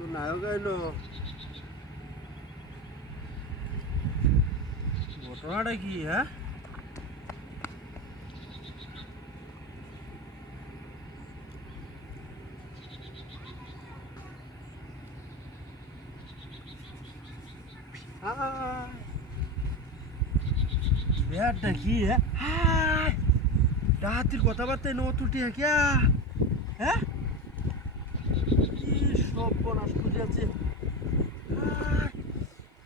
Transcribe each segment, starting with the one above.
তো নায়ক আইলো। ঘটনাটা কি? হ্যাঁ, ব্যাটটা কি? হ্যাঁ, রাতের কথাবার্তায় নতুটি হ্যাঁ, হ্যাঁ, কি সব বনাশ করে আছে।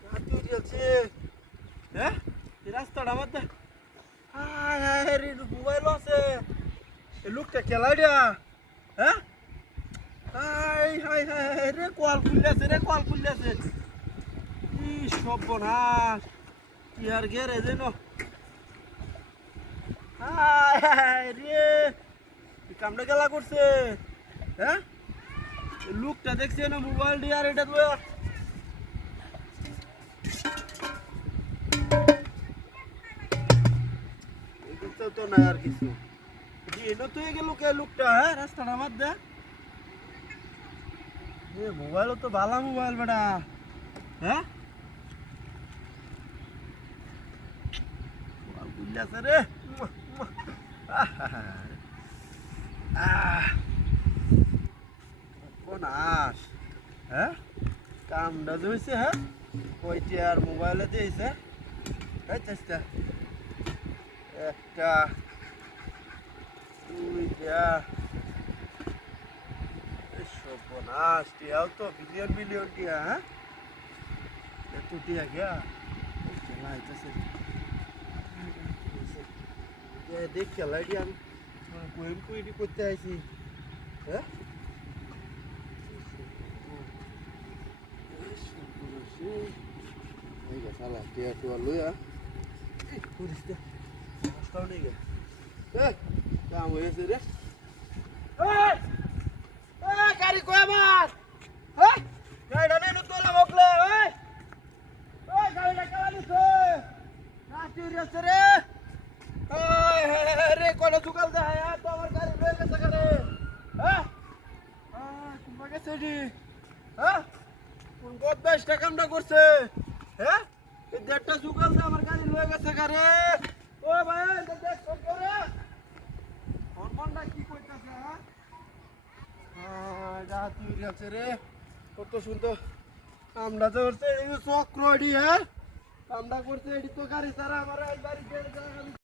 রাতে আছে। হ্যাঁ, এই রাস্তাটা আমার হায় হায় রে, মোবাইল আছে। এই লোকটা খেলাইডা। হ্যাঁ, হাই হাই হাই রে, কল খুললেছে রে, কল খুললেছে। কি সব বনাশ, কি আর গেরে যেন। হায় হায় রে, কামটা গেলা করছে। হ্যাঁ, লোকটা দেখছে না মোবাইল দিয়ে, আর এটা তো না আর কিছু এনে তো গেল কে লোকটা। হ্যাঁ, রাস্তাটা মার দে। মোবাইলও তো ভালো মোবাইল বেটা। হ্যাঁ, বুঝলাছে রে। কোন আস। হ্যাঁ, কামটা যে হয়েছে। হ্যাঁ, কয়টি আর মোবাইলে দিয়েছে। চেষ্টা একটা দুইটা সর্বনাশ, টিয়াও তো বিলিয়ন বিলিয়ন টিয়া। হ্যাঁ, এত টিয়া গিয়া খেলা হইতেছে। দেখ খেলাই দিয়ে আমি কুইম কুইটি করতে আইছি। হ্যাঁ, শালা টিয়া টুয়া লইয়া করিস দে, নষ্টাও নেই গে। কাম হয়েছে রে। গাড়ি কই আমার? হ্যাঁ, গাড়িটা নেই তোলা বকলে। গাড়িটা কেলা নিছে রাতি হইছে রে। রে কোন সুকাল দে। হ্যাঁ, তো আমার গাড়ি লয়ে গেছে গাড়ি। হ্যাঁ, কুম্বা গেছে রে। হ্যাঁ, কোন বদমাইশটা কামটা করছে। হ্যাঁ, এই দেড়টা সুকাল দে আমার গাড়ি লয়ে গেছে গাড়ি। ও ভাই, দেখ সব করে হরমোনটা কি কইতাছে। হ্যাঁ, রাতি হইছে রে। কত সুন্দর কামটা তো করছে, এই চক্র এডি। হ্যাঁ, কামটা করছে এডি তো গাড়ি ছাড়া আমার এই বাড়িতে